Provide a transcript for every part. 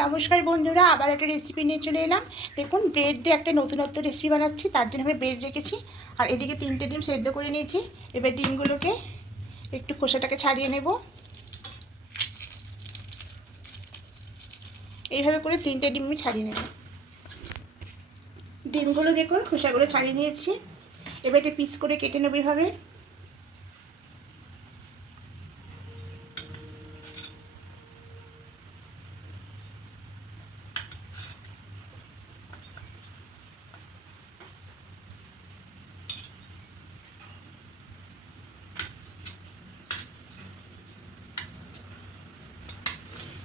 নমস্কার বন্ধুরা, আবার একটা রেসিপি নিয়ে চলে এলাম। দেখুন ব্রেড দিয়ে একটা নতুনত্ব রেসিপি বানাচ্ছি, তার জন্য আমি ব্রেড রেখেছি। আর এদিকে তিনটে ডিম সেদ্ধ করে নিয়েছি। এবার ডিমগুলোকে একটু খোসাটাকে ছাড়িয়ে নেব। এইভাবে করে তিনটে ডিম আমি ছাড়িয়ে নেব। ডিমগুলো দেখুন, খোসাগুলো ছাড়িয়ে নিয়েছি। এবার এটা পিস করে কেটে নেব এইভাবে।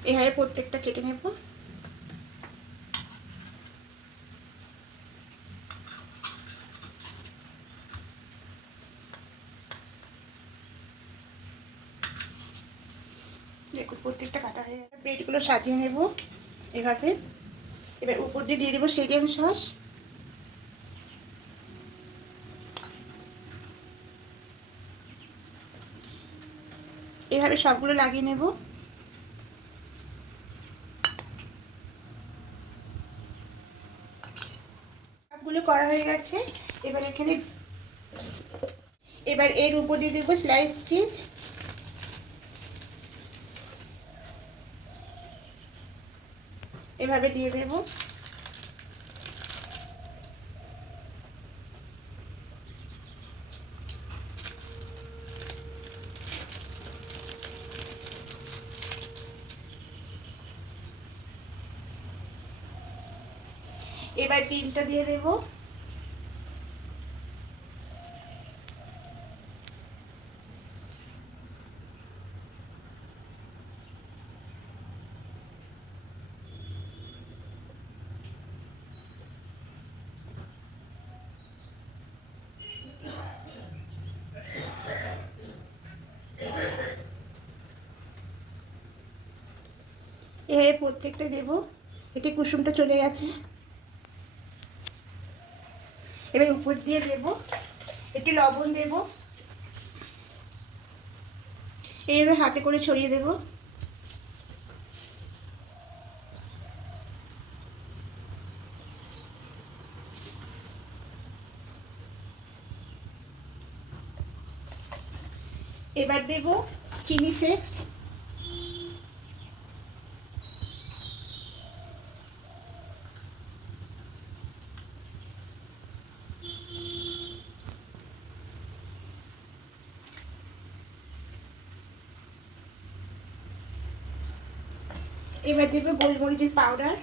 এভাবে প্রত্যেকটা কেটে নেব। দেখুন প্রত্যেকটা কাটা হয়ে গেছে। ব্রেডগুলো সাজিয়ে নেব এভাবে। এবার উপর দিয়ে দিয়ে দেবো সেজেন সস। এভাবে সবগুলো লাগিয়ে নেব। সবগুলো করা হয়ে গেছে। এবার এখানে এবার এর উপর দিয়ে দেবো স্লাইস চিজ এভাবে দিয়ে দেব। এবার ডিমটা দিয়ে দেব। এভাবে প্রত্যেকটা দেবো। এতে কুসুমটা চলে গেছে। এবার উপর দিয়ে দেব, একটু লবণ দেব। এইভাবে হাতে করে ছড়িয়ে দেব। এবার দেব চিনি ফ্লেক্স। এবার দেবে গোলমরিচের পাউডার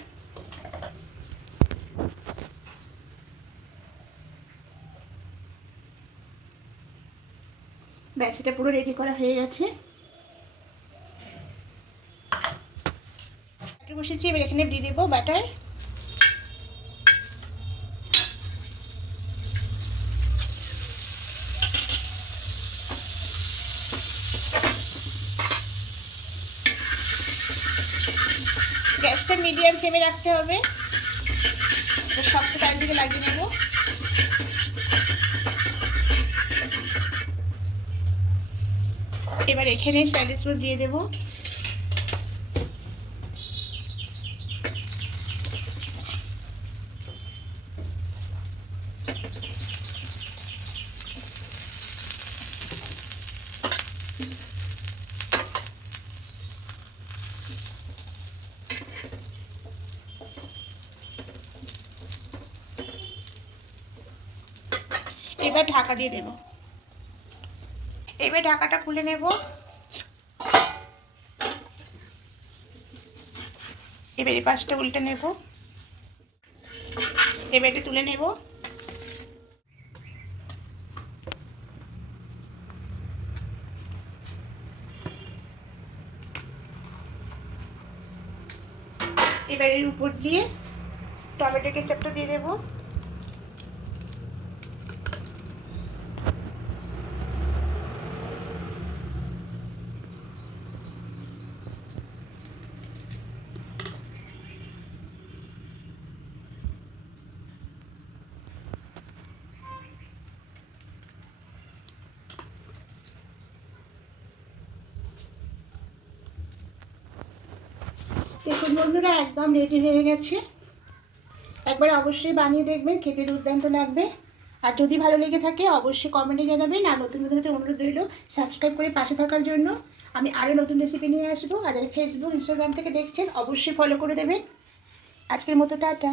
ব্যাস, এটা পুরো রেডি করা হয়ে গেছে। বসেছি, এবার এখানে দিয়ে দেবো ব্যাটার গ্যাসটা মিডিয়াম ফ্লেমে রাখতে হবে। সবটা চারিদিকে লাগিয়ে নেব। এবার এখানে স্যান্ডউইচগুলো দিয়ে দেব। এবার ঢাকা দিয়ে দেব। এবার ঢাকাটা খুলে নেব। এবার এই পাশটা উল্টে নেব। এবার এটা তুলে নেব। এবার এর উপর দিয়ে টমেটো কেচাপটা দিয়ে দেবো। দেখুন বন্ধুরা, একদম রেডি হয়ে গেছে। একবার অবশ্যই বানিয়ে দেখবেন, খেতে দুর্দান্ত লাগবে। আর যদি ভালো লেগে থাকে, অবশ্যই কমেন্টে জানাবেন। আর নতুন নতুন অনুরোধ রইল সাবস্ক্রাইব করে পাশে থাকার জন্য। আমি আরও নতুন রেসিপি নিয়ে আসব। আর ফেসবুক ইনস্টাগ্রাম থেকে দেখছেন, অবশ্যই ফলো করে দেবেন। আজকের মতো টাটা।